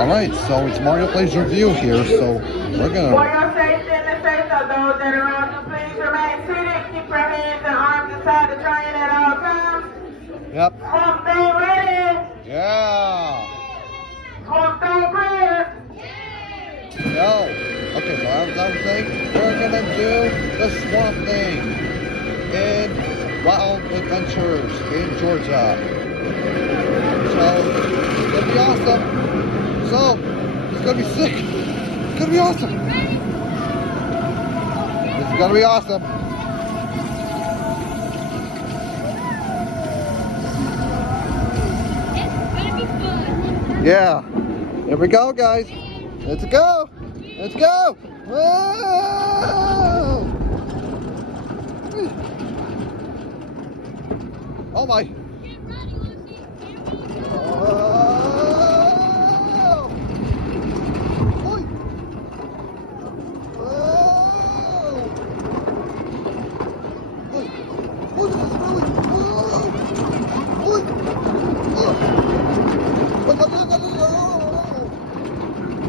Alright, so it's Mario Plays Review here, so we're For gonna... your safety and the safety of those that are around you, please remain seated. Keep your hands and arms inside the train at all times. Yep. Swamp thing ready. Yeah. Swamp thing clear. Yo. Okay, so as I was saying, we're gonna do the Swamp Thing in Wild Adventures in Georgia. So, it's gonna be awesome. So, it's gonna be sick. It's gonna be awesome. This is gonna be awesome. Yeah. Here we go, guys. Let's go. Let's go. Whoa. Oh my.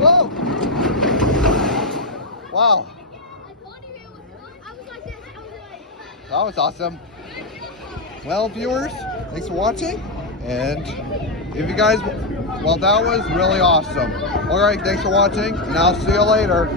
Whoa! Wow. That was awesome. Well, viewers, thanks for watching. And if you guys, well, that was really awesome. All right, thanks for watching, and I'll see you later.